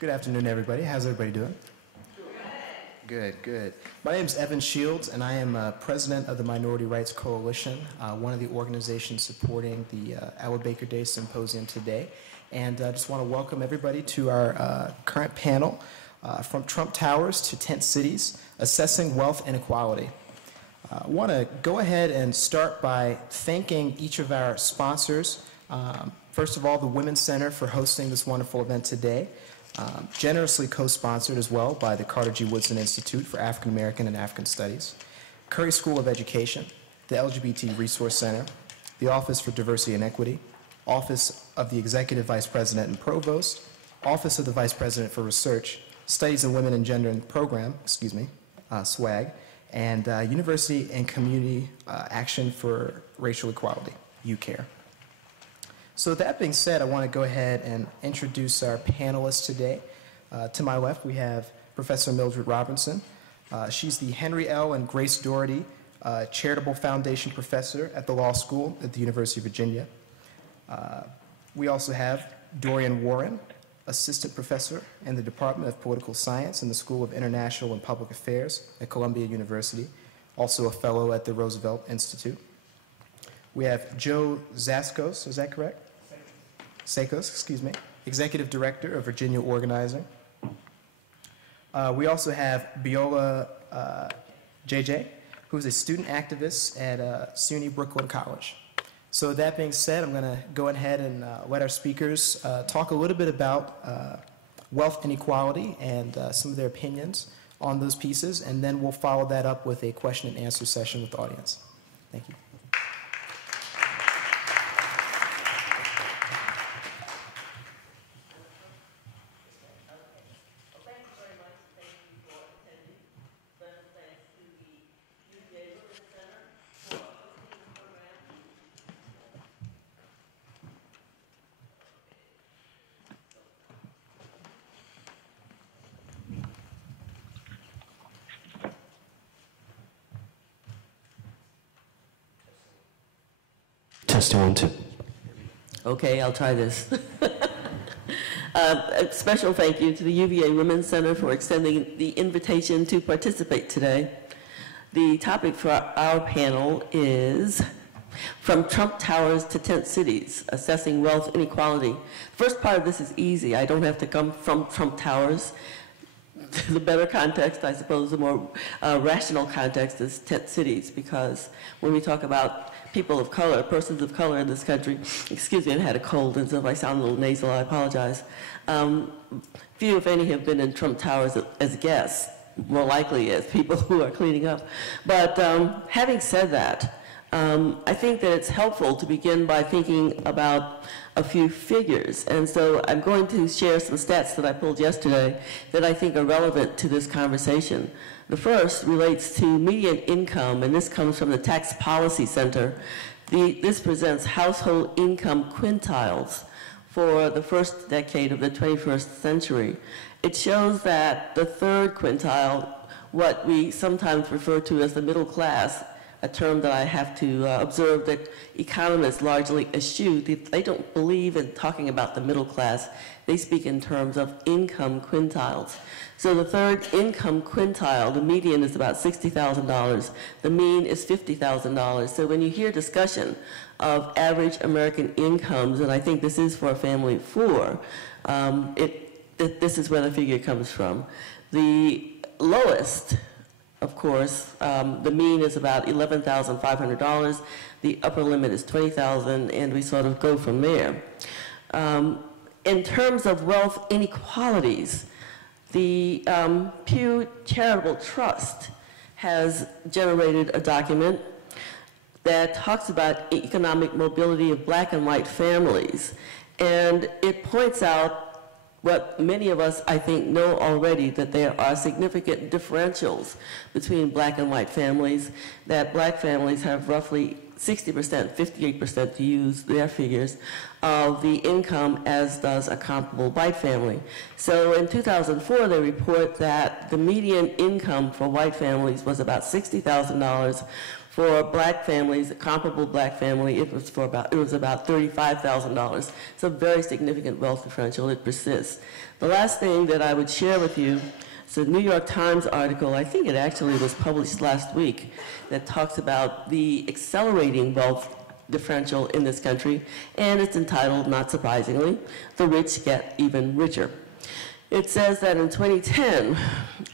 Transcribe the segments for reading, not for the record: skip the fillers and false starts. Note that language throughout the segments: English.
Good afternoon, everybody. How's everybody doing? Good, good. My name is Evan Shields, and I am president of the Minority Rights Coalition, one of the organizations supporting the Aloe Baker Day Symposium today. And I just want to welcome everybody to our current panel, From Trump Towers to Tent Cities, Assessing Wealth Inequality. I want to go ahead and start by thanking each of our sponsors. First of all, the Women's Center for hosting this wonderful event today. Generously co-sponsored as well by the Carter G. Woodson Institute for African American and African Studies, Curry School of Education, the LGBT Resource Center, the Office for Diversity and Equity, Office of the Executive Vice President and Provost, Office of the Vice President for Research, Studies in Women and Gender and Program, SWAG, and University and Community Action for Racial Equality, UCARE. So with that being said, I want to go ahead and introduce our panelists today. To my left, we have Professor Mildred Robinson. She's the Henry L. and Grace Doherty Charitable Foundation Professor at the Law School at the University of Virginia. We also have Dorian Warren, Assistant Professor in the Department of Political Science in the School of International and Public Affairs at Columbia University, also a fellow at the Roosevelt Institute. We have Joe Szakos, is that correct? Szakos, excuse me, Executive Director of Virginia Organizing. We also have Biola Jeje, who's a student activist at SUNY Brooklyn College. So with that being said, I'm going to go ahead and let our speakers talk a little bit about wealth inequality and some of their opinions on those pieces, and then we'll follow that up with a question and answer session with the audience. Thank you. Testing 1, 2. Okay, I'll try this. A special thank you to the UVA Women's Center for extending the invitation to participate today. The topic for our panel is From Trump Towers to Tent Cities, Assessing Wealth Inequality. The first part of this is easy. I don't have to come from Trump Towers. The better context, I suppose, the more rational context is tent cities, because when we talk about people of color, persons of color in this country, excuse me, I've had a cold, and so if I sound a little nasal, I apologize. Few, if any, have been in Trump Towers as guests, more likely as people who are cleaning up. But having said that, I think that it's helpful to begin by thinking about a few figures. And so I'm going to share some stats that I pulled yesterday that I think are relevant to this conversation. The first relates to median income, and this comes from the Tax Policy Center. This presents household income quintiles for the first decade of the 21st century. It shows that the third quintile, what we sometimes refer to as the middle class, a term that I have to observe that economists largely eschew. They don't believe in talking about the middle class. They speak in terms of income quintiles. So the third income quintile, the median is about $60,000. The mean is $50,000. So when you hear discussion of average American incomes, and I think this is for a family of four, this is where the figure comes from. The lowest, of course, the mean is about $11,500. The upper limit is $20,000, and we sort of go from there. In terms of wealth inequalities, the Pew Charitable Trust has generated a document that talks about economic mobility of black and white families, and it points out what many of us, I think, know already, that there are significant differentials between black and white families, that black families have roughly 60%, 58% to use their figures, of the income, as does a comparable white family. So in 2004, they report that the median income for white families was about $60,000. For black families, a comparable black family, it was about $35,000. It's a very significant wealth differential. It persists. The last thing that I would share with you is a New York Times article, I think it actually was published last week, that talks about the accelerating wealth differential in this country, and it's entitled, not surprisingly, "The Rich Get Even Richer." It says that in 2010,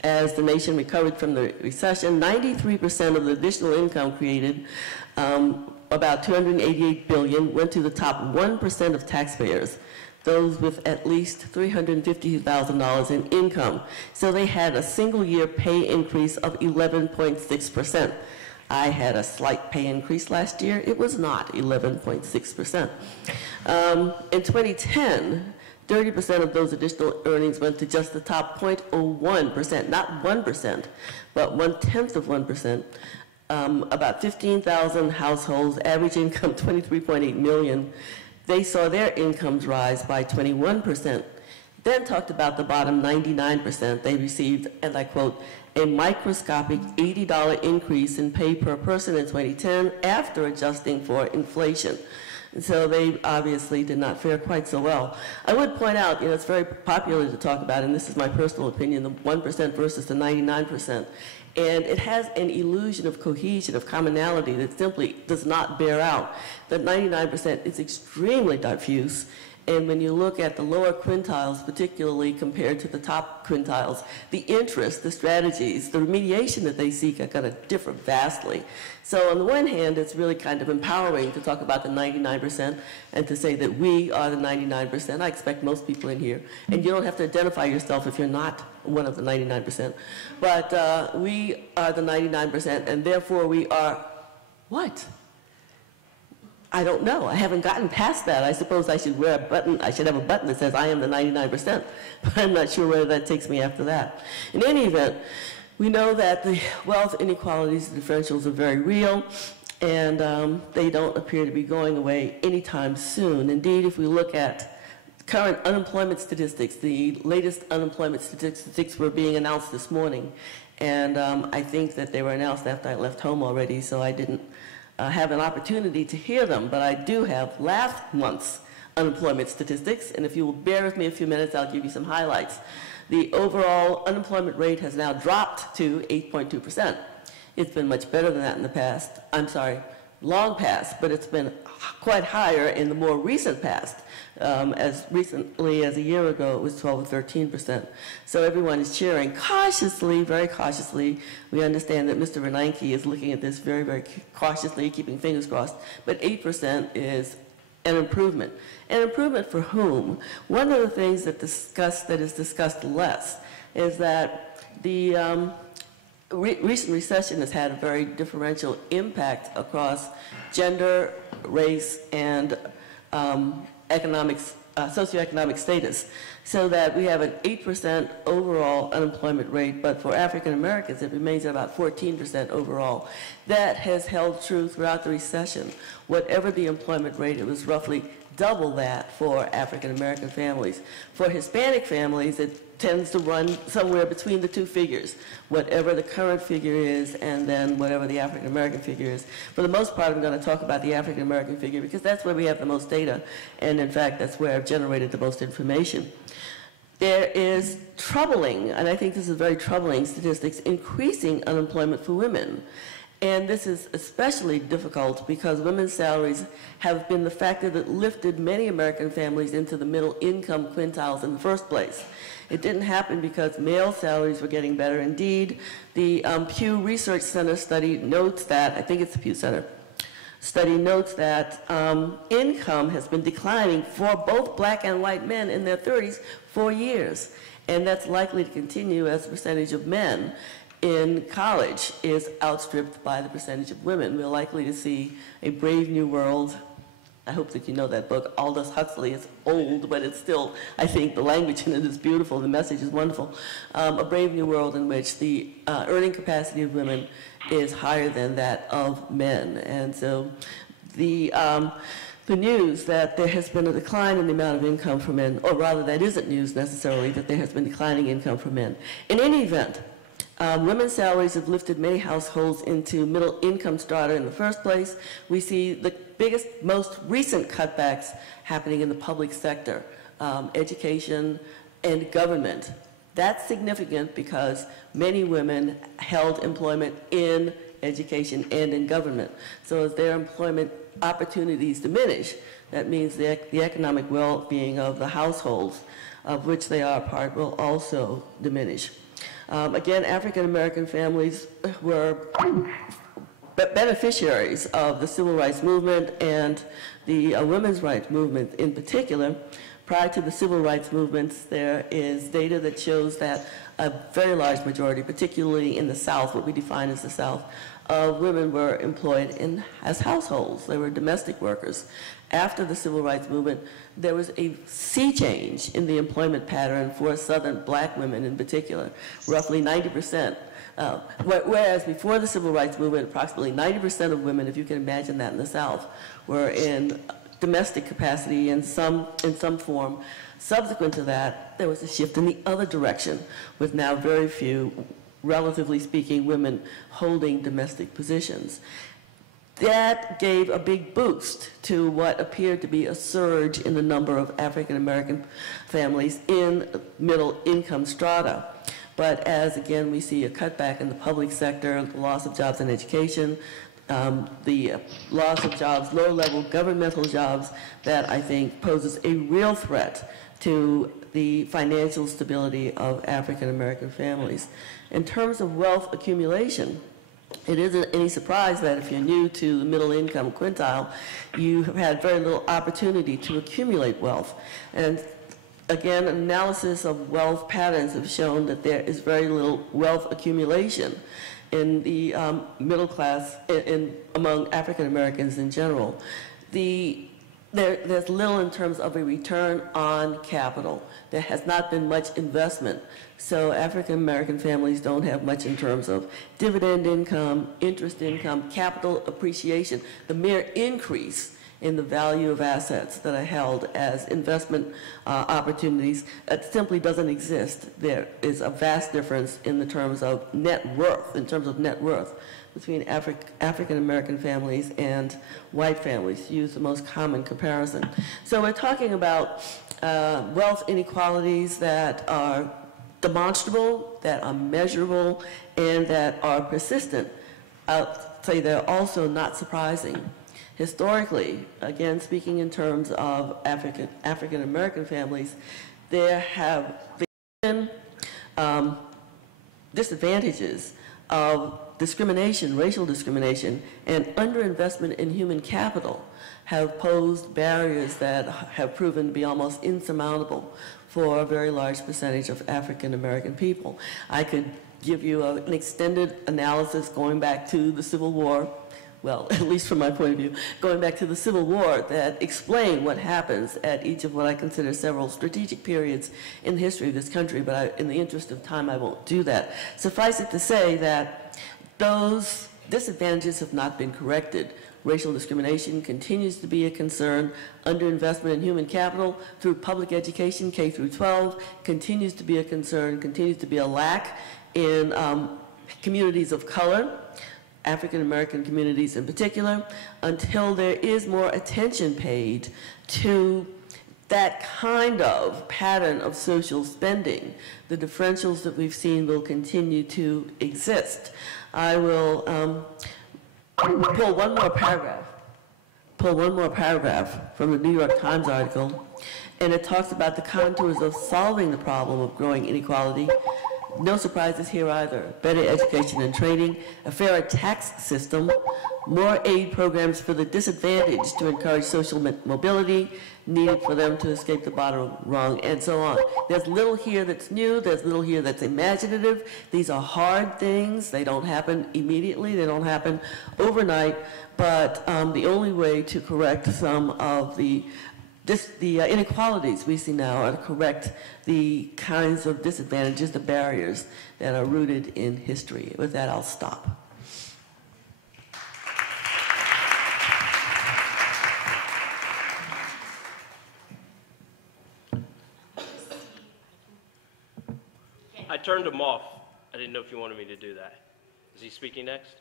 as the nation recovered from the recession, 93% of the additional income created, about $288 billion, went to the top 1% of taxpayers, those with at least $350,000 in income. So they had a single-year pay increase of 11.6%. I had a slight pay increase last year. It was not 11.6%. In 2010, 30% of those additional earnings went to just the top 0.01%, not 1%, but 1/10 of 1%. About 15,000 households, average income $23.8 million. They saw their incomes rise by 21%. Then talked about the bottom 99%. They received, and I quote, a microscopic $80 increase in pay per person in 2010 after adjusting for inflation. So they obviously did not fare quite so well. I would point out, it's very popular to talk about, and this is my personal opinion, the 1% versus the 99%. And it has an illusion of cohesion, of commonality that simply does not bear out. The 99% is extremely diffuse. And when you look at the lower quintiles, particularly compared to the top quintiles, the interests, the strategies, the remediation that they seek are going to differ vastly. So on the one hand, it's really kind of empowering to talk about the 99% and to say that we are the 99%. I expect most people in here, and you don't have to identify yourself if you're not one of the 99%. But we are the 99%, and therefore we are what? I don't know. I haven't gotten past that. I suppose I should wear a button. I should have a button that says I am the 99%, but I'm not sure where that takes me after that. In any event, we know that the wealth inequalities and differentials are very real, and they don't appear to be going away anytime soon. Indeed, if we look at current unemployment statistics, the latest unemployment statistics were being announced this morning, and I think that they were announced after I left home already, so I didn't have an opportunity to hear them, but I do have last month's unemployment statistics, and if you will bear with me a few minutes, I'll give you some highlights. The overall unemployment rate has now dropped to 8.2%. It's been much better than that in the past. I'm sorry, long past, but it's been quite higher in the more recent past. As recently as a year ago, it was 12 or 13%. So everyone is cheering cautiously, very cautiously. We understand that Mr. Bernanke is looking at this very, very cautiously, keeping fingers crossed. But 8% is an improvement. An improvement for whom? One of the things that is discussed less is that the recent recession has had a very differential impact across gender, race, and socioeconomic status, so that we have an 8% overall unemployment rate, but for African Americans it remains at about 14% overall. That has held true throughout the recession. Whatever the employment rate, it was roughly double that for African American families. For Hispanic families, it tends to run somewhere between the two figures, whatever the current figure is and then whatever the African American figure is. For the most part, I'm going to talk about the African American figure because that's where we have the most data, and in fact, that's where I've generated the most information. There is troubling, and I think this is very troubling, statistics, increasing unemployment for women. And this is especially difficult because women's salaries have been the factor that lifted many American families into the middle income quintiles in the first place. It didn't happen because male salaries were getting better. Indeed, the Pew Research Center study notes that, I think it's the Pew Center, study notes that income has been declining for both black and white men in their 30s for years. And that's likely to continue as the percentage of men in college is outstripped by the percentage of women. We're likely to see a Brave New World. I hope that you know that book. Aldous Huxley is old, but it's still, I think the language in it is beautiful. The message is wonderful. A Brave New World in which the earning capacity of women is higher than that of men. And so the news that there has been a decline in the amount of income for men, or rather that isn't news necessarily, that there has been declining income for men. In any event, Women's salaries have lifted many households into middle income strata in the first place. We see the biggest, most recent cutbacks happening in the public sector, education and government. That's significant because many women held employment in education and in government. So as their employment opportunities diminish, that means the economic well-being of the households of which they are a part will also diminish. Again, African American families were beneficiaries of the civil rights movement and the women's rights movement in particular. Prior to the civil rights movements, there is data that shows that a very large majority, particularly in the South, what we define as the South, of women were employed as households. They were domestic workers. After the civil rights movement, there was a sea change in the employment pattern for Southern black women in particular, roughly 90%. Whereas before the civil rights movement, approximately 90% of women, if you can imagine that in the South, were in domestic capacity in some form. Subsequent to that, there was a shift in the other direction, with now very few, relatively speaking, women holding domestic positions. That gave a big boost to what appeared to be a surge in the number of African American families in middle income strata. But as, again, we see a cutback in the public sector, the loss of jobs in education, the loss of jobs, low-level governmental jobs, that I think poses a real threat to the financial stability of African American families. In terms of wealth accumulation, it isn't any surprise that if you're new to the middle income quintile, you have had very little opportunity to accumulate wealth. And again, analysis of wealth patterns have shown that there is very little wealth accumulation in the middle class, among African Americans in general. There's little in terms of a return on capital. There has not been much investment. So African American families don't have much in terms of dividend income, interest income, capital appreciation. The mere increase in the value of assets that are held as investment opportunities, it simply doesn't exist. There is a vast difference in the terms of net worth, between African American families and white families, to use the most common comparison. So we're talking about wealth inequalities that are demonstrable, that are measurable, and that are persistent. I'll say they're also not surprising. Historically, again, speaking in terms of African American families, there have been disadvantages of discrimination, racial discrimination, and underinvestment in human capital have posed barriers that have proven to be almost insurmountable for a very large percentage of African American people. I could give you an extended analysis going back to the Civil War, well, at least from my point of view, going back to the Civil War, that explain what happens at each of what I consider several strategic periods in the history of this country, but in the interest of time, I won't do that. Suffice it to say that those disadvantages have not been corrected. Racial discrimination continues to be a concern. Underinvestment in human capital through public education, K through 12, continues to be a concern, continues to be a lack in communities of color, African American communities in particular, until there is more attention paid to that kind of pattern of social spending. The differentials that we've seen will continue to exist. I will pull one more paragraph from the New York Times article, and it talks about the contours of solving the problem of growing inequality. No surprises here either. Better education and training, a fairer tax system, more aid programs for the disadvantaged to encourage social mobility needed for them to escape the bottom rung, and so on. There's little here that's new. There's little here that's imaginative. These are hard things. They don't happen immediately. They don't happen overnight. But the only way to correct some of the inequalities we see now are to correct the kinds of disadvantages, the barriers that are rooted in history. With that, I'll stop. I turned them off, I didn't know if you wanted me to do that. Is he speaking next?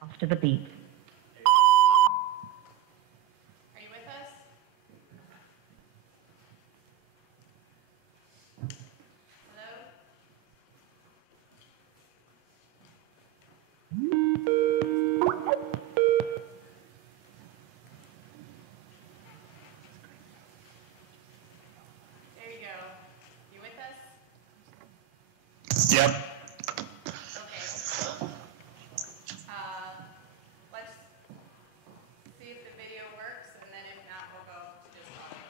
After the beep. Are you with us? Hello? There you go. You with us? Yep. Okay. Let's see if the video works, and then if not, we'll go to just audio.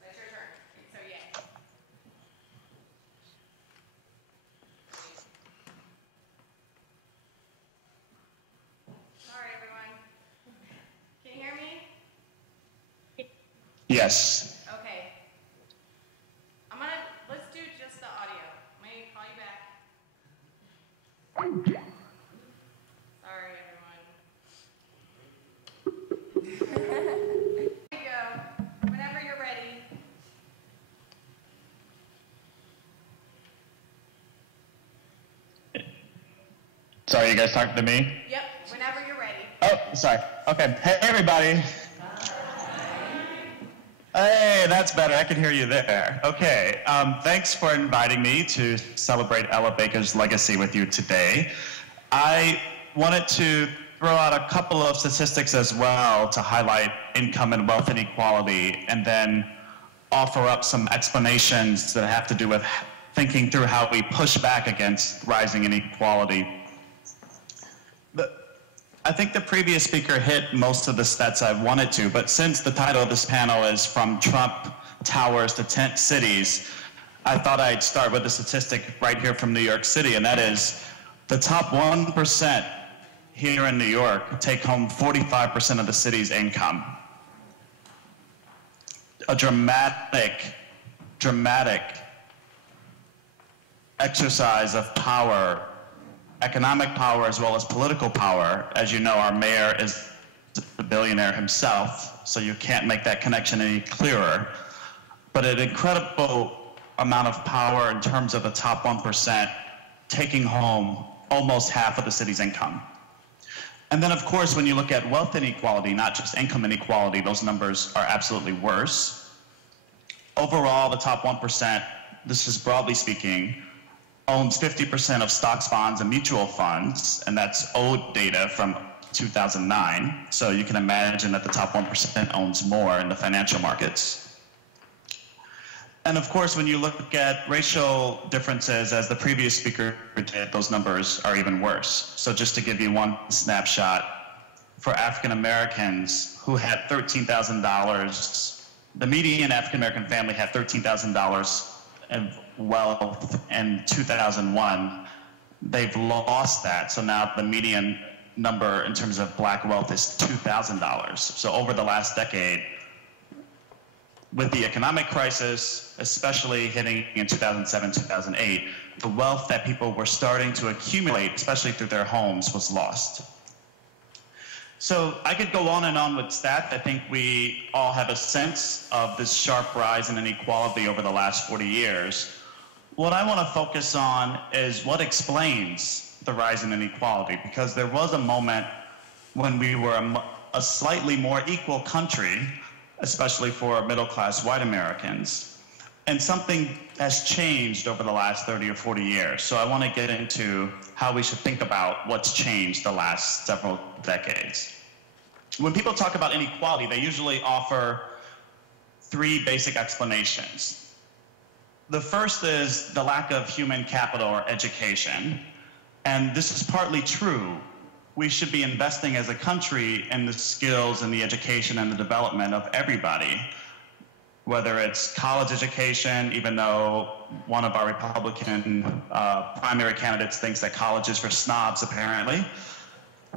That's your turn. So, yeah. Sorry, everyone. Can you hear me? Yes. Okay. Let's do just the audio. Let me call you back. Sorry, everyone. Here you go. Whenever you're ready. Sorry, you guys talking to me? Yep, whenever you're ready. Oh, sorry. Okay. Hey, everybody. Hey, that's better. I can hear you there. Okay. Thanks for inviting me to celebrate Ella Baker's legacy with you today. I wanted to throw out a couple of statistics as well to highlight income and wealth inequality, and then offer up some explanations that have to do with thinking through how we push back against rising inequality. I think the previous speaker hit most of the stats I wanted to, but since the title of this panel is From Trump Towers to Tent Cities, I thought I'd start with a statistic right here from New York City, and that is the top 1% here in New York take home 45% of the city's income. A dramatic exercise of power, economic power as well as political power. As you know, our mayor is a billionaire himself, so you can't make that connection any clearer. But an incredible amount of power in terms of the top 1% taking home almost half of the city's income. And then, of course, when you look at wealth inequality, not just income inequality, those numbers are absolutely worse. Overall, the top 1%, this is broadly speaking, owns 50% of stocks, bonds, and mutual funds, and that's old data from 2009. So you can imagine that the top 1% owns more in the financial markets. And of course, when you look at racial differences, as the previous speaker did, those numbers are even worse. So just to give you one snapshot, for African Americans who had $13,000, the median African American family had $13,000 in wealth in 2001. They've lost that, so now the median number in terms of black wealth is $2,000. So over the last decade, with the economic crisis, especially hitting in 2007, 2008, the wealth that people were starting to accumulate, especially through their homes, was lost. So I could go on and on with stats. I think we all have a sense of this sharp rise in inequality over the last 40 years. What I want to focus on is what explains the rise in inequality, because there was a moment when we were a slightly more equal country, especially for middle-class white Americans, and something has changed over the last 30 or 40 years. So I want to get into how we should think about what's changed the last several decades. When people talk about inequality, they usually offer three basic explanations. The first is the lack of human capital or education, and this is partly true. We should be investing as a country in the skills and the education and the development of everybody, whether it's college education, even though one of our Republican primary candidates thinks that college is for snobs, apparently.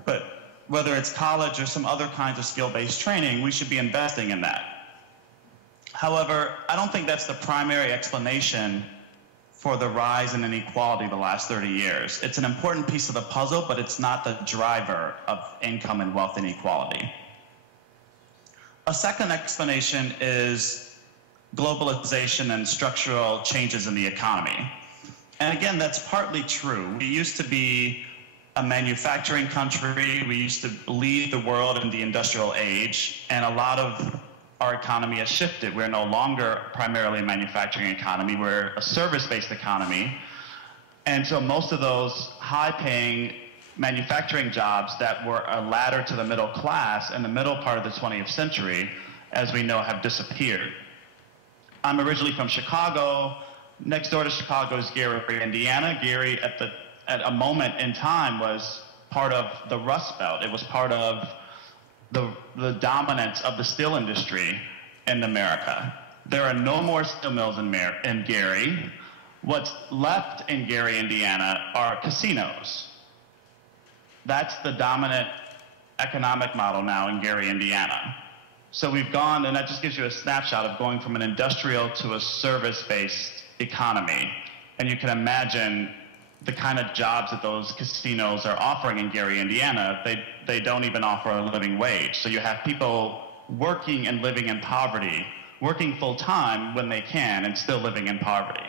But whether it's college or some other kinds of skill-based training, we should be investing in that. However, I don't think that's the primary explanation for the rise in inequality the last 30 years. It's an important piece of the puzzle, but it's not the driver of income and wealth inequality. A second explanation is globalization and structural changes in the economy. And again, that's partly true. We used to be a manufacturing country. We used to lead the world in the industrial age, and a lot of our economy has shifted. We're no longer primarily a manufacturing economy. We're a service-based economy. And so most of those high-paying manufacturing jobs that were a ladder to the middle class in the middle part of the 20th century, as we know, have disappeared. I'm originally from Chicago. Next door to Chicago is Gary, Indiana. Gary, at a moment in time, was part of the Rust Belt. It was part of the dominance of the steel industry in America. There are no more steel mills in Gary. What's left in Gary, Indiana are casinos. That's the dominant economic model now in Gary, Indiana. So we've gone, and that just gives you a snapshot of going from an industrial to a service-based economy. And you can imagine the kind of jobs that those casinos are offering in Gary, Indiana. They don't even offer a living wage. So you have people working and living in poverty, working full-time when they can and still living in poverty.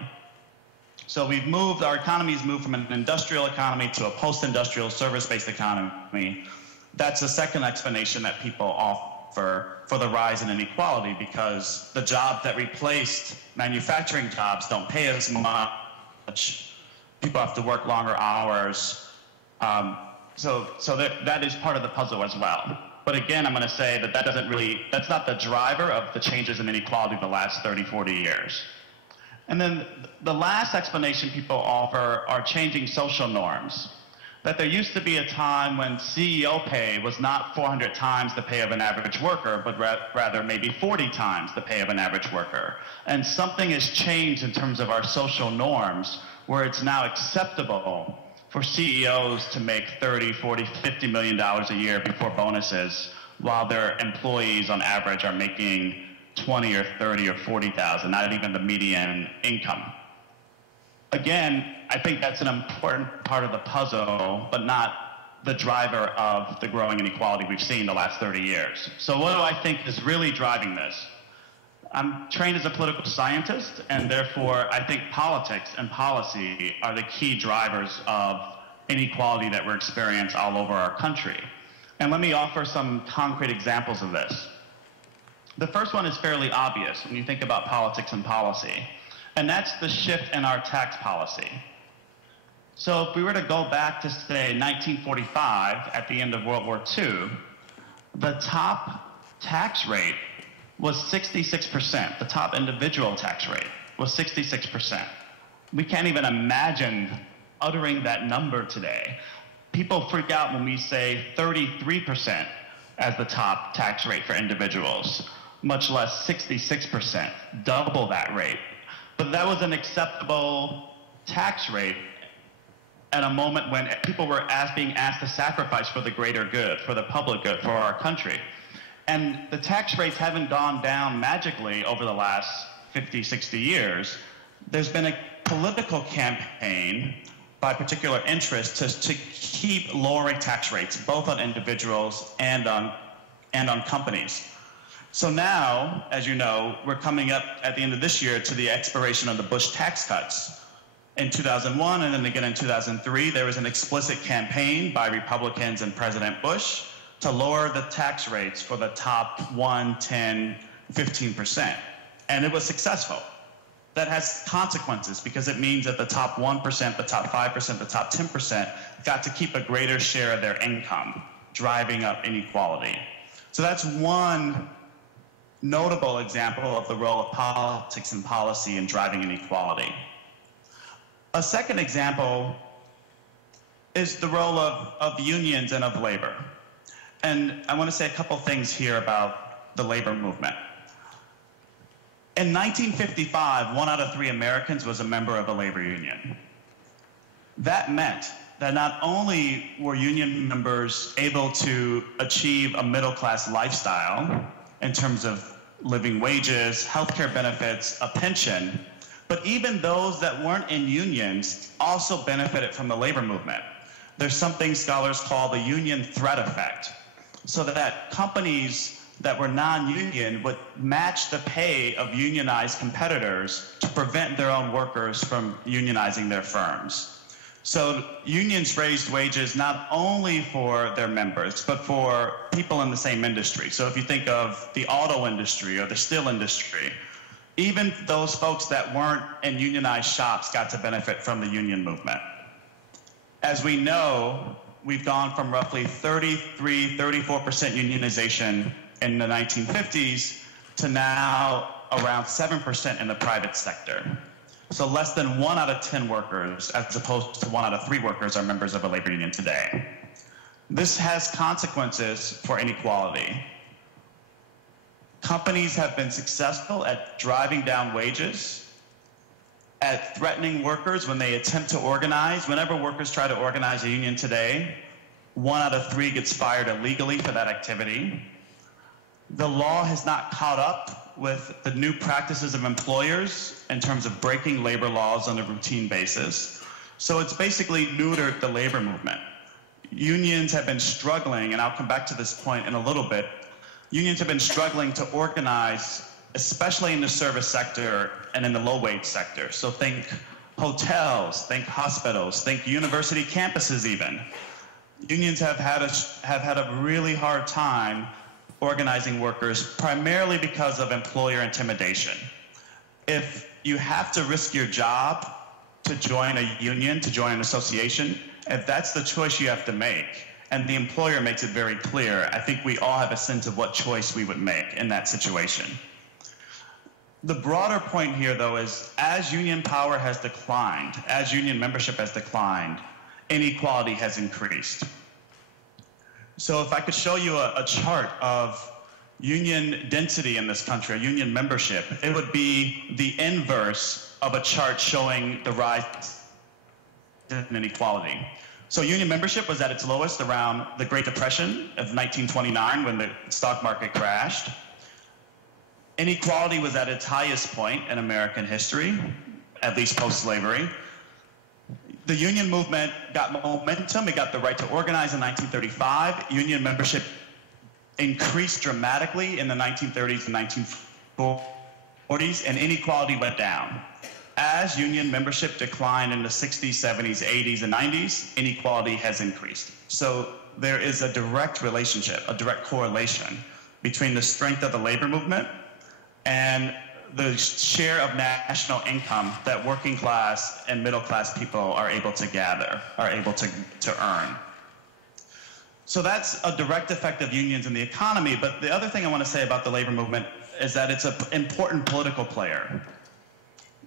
So our economy's moved from an industrial economy to a post-industrial service-based economy. That's the second explanation that people offer for the rise in inequality, because the jobs that replaced manufacturing jobs don't pay as much. People have to work longer hours. So that is part of the puzzle as well. But again, I'm going to say that that's not the driver of the changes in inequality the last 30, 40 years. And then the last explanation people offer are changing social norms. That there used to be a time when CEO pay was not 400 times the pay of an average worker, but rather maybe 40 times the pay of an average worker. And something has changed in terms of our social norms, where it's now acceptable for CEOs to make $30, $40, $50 million a year before bonuses, while their employees on average are making 20 or 30 or 40,000, not even the median income. Again, I think that's an important part of the puzzle, but not the driver of the growing inequality we've seen the last 30 years. So what do I think is really driving this? I'm trained as a political scientist, and therefore I think politics and policy are the key drivers of inequality that we're experiencing all over our country. And let me offer some concrete examples of this. The first one is fairly obvious when you think about politics and policy, and that's the shift in our tax policy. So if we were to go back to, say, 1945, at the end of World War II, the top tax rate was 66%. The top individual tax rate was 66%. We can't even imagine uttering that number today. People freak out when we say 33% as the top tax rate for individuals, much less 66%, double that rate. But that was an acceptable tax rate at a moment when people were being asked to sacrifice for the greater good, for the public good, for our country. And the tax rates haven't gone down magically over the last 50, 60 years. There's been a political campaign by particular interests to keep lowering tax rates, both on individuals and on companies. So now, as you know, we're coming up at the end of this year to the expiration of the Bush tax cuts. In 2001 and then again in 2003, there was an explicit campaign by Republicans and President Bush to lower the tax rates for the top 1, 10, 15%. And it was successful. That has consequences because it means that the top 1%, the top 5%, the top 10% got to keep a greater share of their income, driving up inequality. So that's one notable example of the role of politics and policy in driving inequality. A second example is the role of unions and of labor. And I want to say a couple things here about the labor movement. In 1955, 1 out of 3 Americans was a member of a labor union. That meant that not only were union members able to achieve a middle-class lifestyle in terms of living wages, healthcare benefits, a pension. But even those that weren't in unions also benefited from the labor movement. There's something scholars call the union threat effect, so that companies that were non-union would match the pay of unionized competitors to prevent their own workers from unionizing their firms. So unions raised wages not only for their members, but for people in the same industry. So if you think of the auto industry or the steel industry, even those folks that weren't in unionized shops got to benefit from the union movement. As we know, we've gone from roughly 33, 34% unionization in the 1950s to now around 7% in the private sector. So less than 1 out of 10 workers, as opposed to 1 out of 3 workers, are members of a labor union today. This has consequences for inequality. Companies have been successful at driving down wages, at threatening workers when they attempt to organize. Whenever workers try to organize a union today, 1 out of 3 gets fired illegally for that activity. The law has not caught up with the new practices of employers in terms of breaking labor laws on a routine basis. So it's basically neutered the labor movement. Unions have been struggling, and I'll come back to this point in a little bit. Unions have been struggling to organize, especially in the service sector and in the low-wage sector. So think hotels, think hospitals, think university campuses even. Unions have had a really hard time organizing workers, primarily because of employer intimidation. If you have to risk your job to join a union, to join an association, if that's the choice you have to make, and the employer makes it very clear, I think we all have a sense of what choice we would make in that situation. The broader point here, though, is as union power has declined, as union membership has declined, inequality has increased. So if I could show you a chart of union density in this country, union membership, it would be the inverse of a chart showing the rise in inequality. So union membership was at its lowest around the Great Depression of 1929 when the stock market crashed. Inequality was at its highest point in American history, at least post-slavery. The union movement got momentum. It got the right to organize in 1935. Union membership increased dramatically in the 1930s and 1940s, and inequality went down. As union membership declined in the 60s, 70s, 80s, and 90s, inequality has increased. So there is a direct relationship, a direct correlation between the strength of the labor movement and the share of national income that working class and middle class people are able to gather, are able to earn. So that's a direct effect of unions in the economy. But the other thing I want to say about the labor movement is that it's an important political player.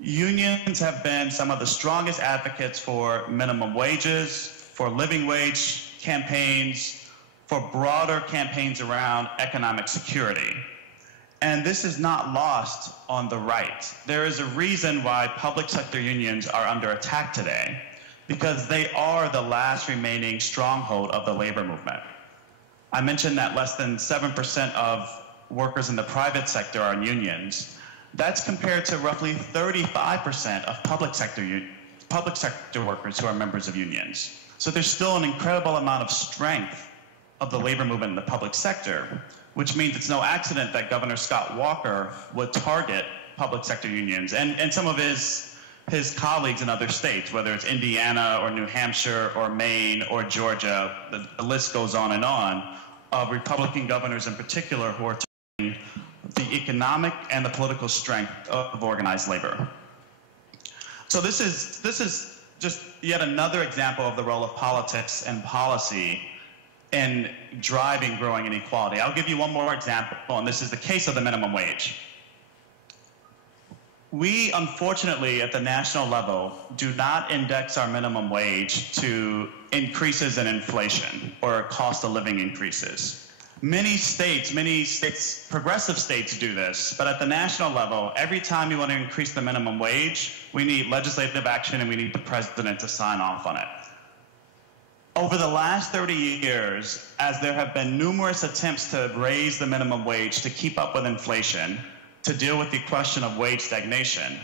Unions have been some of the strongest advocates for minimum wages, for living wage campaigns, for broader campaigns around economic security. And this is not lost on the right. There is a reason why public sector unions are under attack today, because they are the last remaining stronghold of the labor movement. I mentioned that less than 7% of workers in the private sector are in unions. That's compared to roughly 35% of public sector workers who are members of unions. So there's still an incredible amount of strength of the labor movement in the public sector, which means it's no accident that Governor Scott Walker would target public sector unions and some of his colleagues in other states, whether it's Indiana or New Hampshire or Maine or Georgia. The list goes on, of Republican governors in particular who are targeting the economic and the political strength of organized labor. So this is just yet another example of the role of politics and policy in driving growing inequality. I'll give you one more example, and this is the case of the minimum wage. We, unfortunately, at the national level, do not index our minimum wage to increases in inflation or cost of living increases. Many states, progressive states do this, but at the national level, every time you want to increase the minimum wage, we need legislative action and we need the president to sign off on it. Over the last 30 years, as there have been numerous attempts to raise the minimum wage to keep up with inflation, to deal with the question of wage stagnation,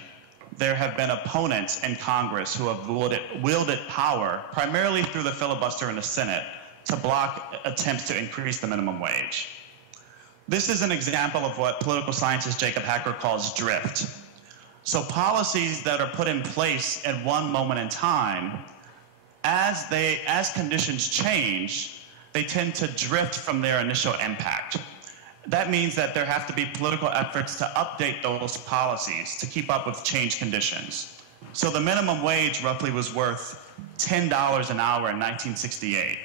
there have been opponents in Congress who have wielded power, primarily through the filibuster in the Senate, to block attempts to increase the minimum wage. This is an example of what political scientist Jacob Hacker calls drift. So policies that are put in place at one moment in time, as conditions change, they tend to drift from their initial impact. That means that there have to be political efforts to update those policies to keep up with changed conditions. So the minimum wage roughly was worth $10 an hour in 1968.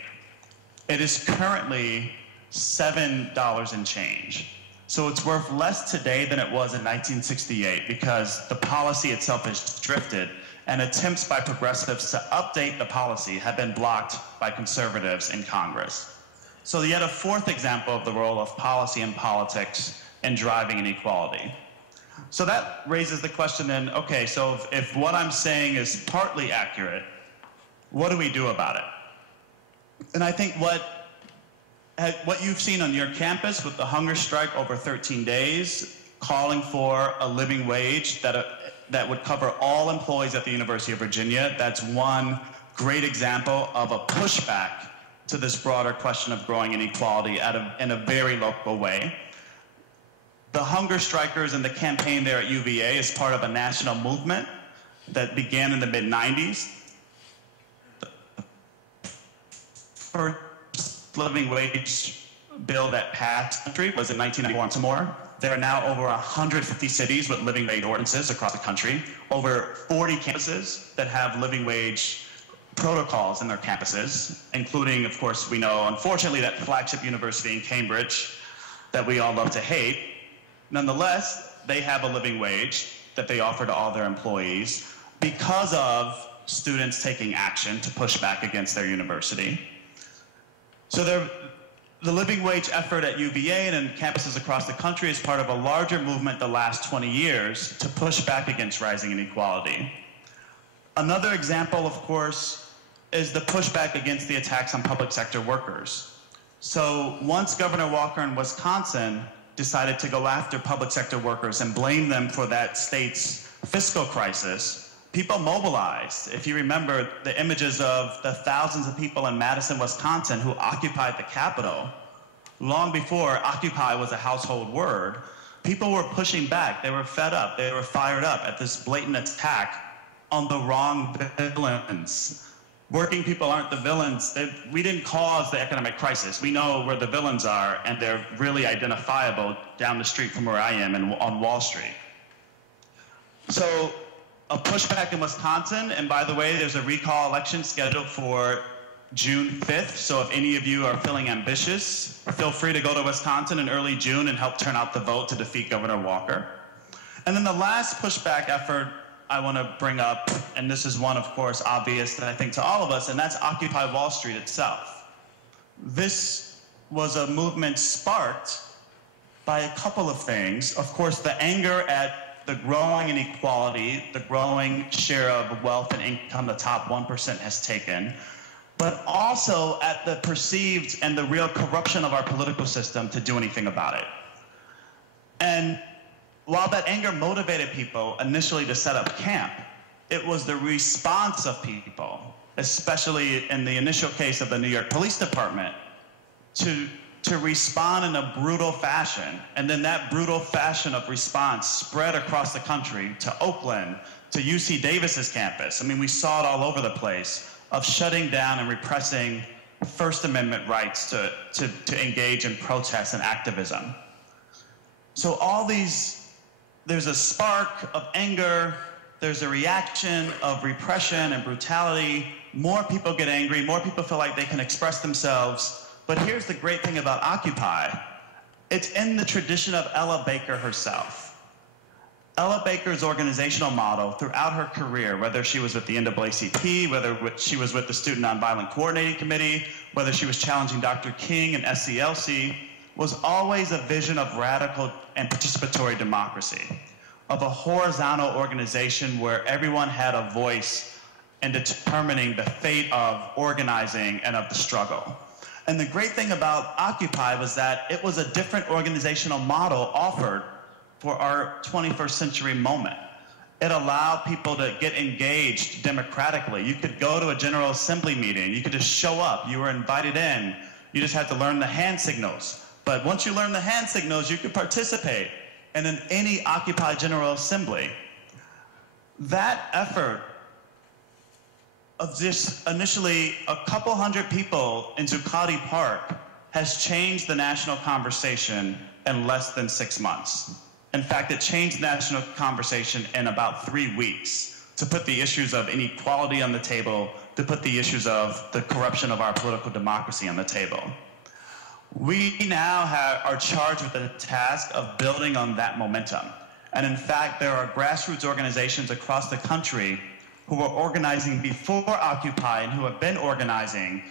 It is currently $7 and change. So it's worth less today than it was in 1968 because the policy itself has drifted, and attempts by progressives to update the policy have been blocked by conservatives in Congress. So yet a fourth example of the role of policy and politics in driving inequality. So that raises the question then, okay, so if what I'm saying is partly accurate, what do we do about it? And I think what you've seen on your campus with the hunger strike over 13 days, calling for a living wage that would cover all employees at the University of Virginia, that's one great example of a pushback to this broader question of growing inequality in a very local way. The hunger strikers and the campaign there at UVA is part of a national movement that began in the mid-90s. The first living wage bill that passed the country was in 1994 in Baltimore. There are now over 150 cities with living wage ordinances across the country, over 40 campuses that have living wage protocols in their campuses, including, of course, we know, unfortunately, that flagship university in Cambridge that we all love to hate. Nonetheless, they have a living wage that they offer to all their employees because of students taking action to push back against their university. So the living wage effort at UVA and in campuses across the country is part of a larger movement the last 20 years to push back against rising inequality. Another example, of course, is the pushback against the attacks on public sector workers. So once Governor Walker in Wisconsin decided to go after public sector workers and blame them for that state's fiscal crisis, people mobilized. If you remember the images of the thousands of people in Madison, Wisconsin who occupied the Capitol, long before Occupy was a household word, people were pushing back. They were fed up. They were fired up at this blatant attack on the wrong villains. Working people aren't the villains. We didn't cause the economic crisis. We know where the villains are, and they're really identifiable down the street from where I am on Wall Street. So a pushback in Wisconsin, and by the way, there's a recall election scheduled for June 5th, so if any of you are feeling ambitious, feel free to go to Wisconsin in early June and help turn out the vote to defeat Governor Walker. And then the last pushback effort I want to bring up, and this is one, of course, obvious that I think to all of us, and that's Occupy Wall Street itself. This was a movement sparked by a couple of things. Of course, the anger at the growing inequality, the growing share of wealth and income the top 1% has taken, but also at the perceived and the real corruption of our political system to do anything about it. And while that anger motivated people initially to set up camp, it was the response of people, especially in the initial case of the New York Police Department, to respond in a brutal fashion. And then that brutal fashion of response spread across the country to Oakland, to UC Davis's campus. I mean, we saw it all over the place, of shutting down and repressing First Amendment rights to engage in protests and activism. So all these, there's a spark of anger, there's a reaction of repression and brutality. More people get angry, more people feel like they can express themselves. But here's the great thing about Occupy. It's in the tradition of Ella Baker herself. Ella Baker's organizational model throughout her career, whether she was with the NAACP, whether she was with the Student Nonviolent Coordinating Committee, whether she was challenging Dr. King and SCLC, was always a vision of radical and participatory democracy, of a horizontal organization where everyone had a voice in determining the fate of organizing and of the struggle. And the great thing about Occupy was that it was a different organizational model offered for our 21st century moment. It allowed people to get engaged democratically. You could go to a General Assembly meeting. You could just show up. You were invited in. You just had to learn the hand signals. But once you learn the hand signals, you could participate in any Occupy General Assembly. That effort of just initially a couple hundred people in Zuccotti Park has changed the national conversation in less than 6 months. In fact, it changed the national conversation in about 3 weeks to put the issues of inequality on the table, to put the issues of the corruption of our political democracy on the table. We now are charged with the task of building on that momentum. And in fact, there are grassroots organizations across the country who were organizing before Occupy and who have been organizing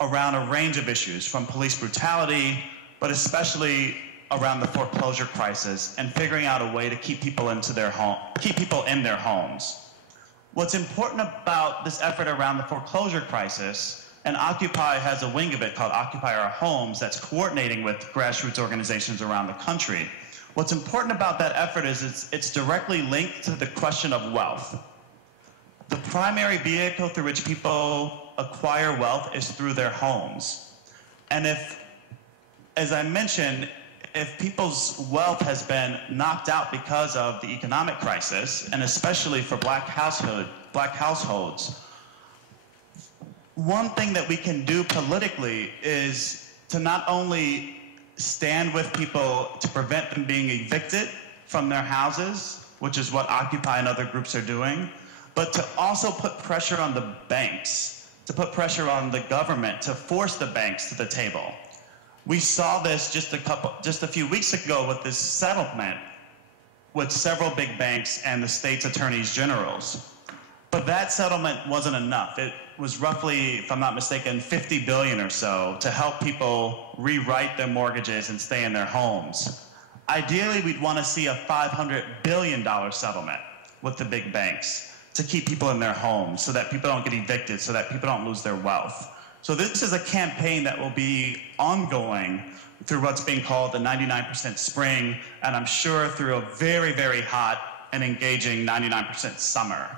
around a range of issues, from police brutality, but especially around the foreclosure crisis and figuring out a way to keep people in their homes. What's important about this effort around the foreclosure crisis, and Occupy has a wing of it called Occupy Our Homes that's coordinating with grassroots organizations around the country. What's important about that effort is it's directly linked to the question of wealth. The primary vehicle through which people acquire wealth is through their homes. And if, as I mentioned, if people's wealth has been knocked out because of the economic crisis, and especially for black households, one thing that we can do politically is to not only stand with people to prevent them being evicted from their houses, which is what Occupy and other groups are doing, but to also put pressure on the banks, to put pressure on the government, to force the banks to the table. We saw this just a few weeks ago with this settlement with several big banks and the state's attorneys generals. But that settlement wasn't enough. It was roughly, if I'm not mistaken, $50 billion or so to help people rewrite their mortgages and stay in their homes. Ideally, we'd want to see a $500 billion settlement with the big banks to keep people in their homes so that people don't get evicted, so that people don't lose their wealth. So this is a campaign that will be ongoing through what's being called the 99% Spring, and I'm sure through a very, very hot and engaging 99% Summer.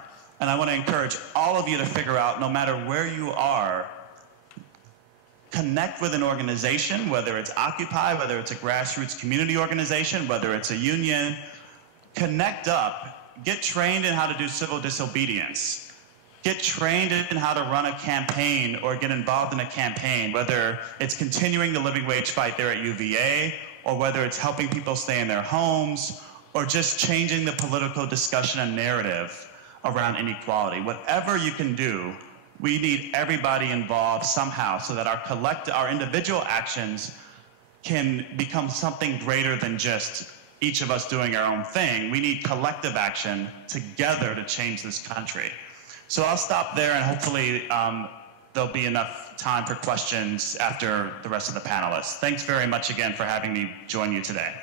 And I want to encourage all of you to figure out, no matter where you are, connect with an organization, whether it's Occupy, whether it's a grassroots community organization, whether it's a union, connect up, get trained in how to do civil disobedience, get trained in how to run a campaign or get involved in a campaign, whether it's continuing the living wage fight there at UVA, or whether it's helping people stay in their homes, or just changing the political discussion and narrative around inequality. Whatever you can do, we need everybody involved somehow so that our individual actions can become something greater than just each of us doing our own thing. We need collective action together to change this country. So I'll stop there, and hopefully there'll be enough time for questions after the rest of the panelists. Thanks very much again for having me join you today.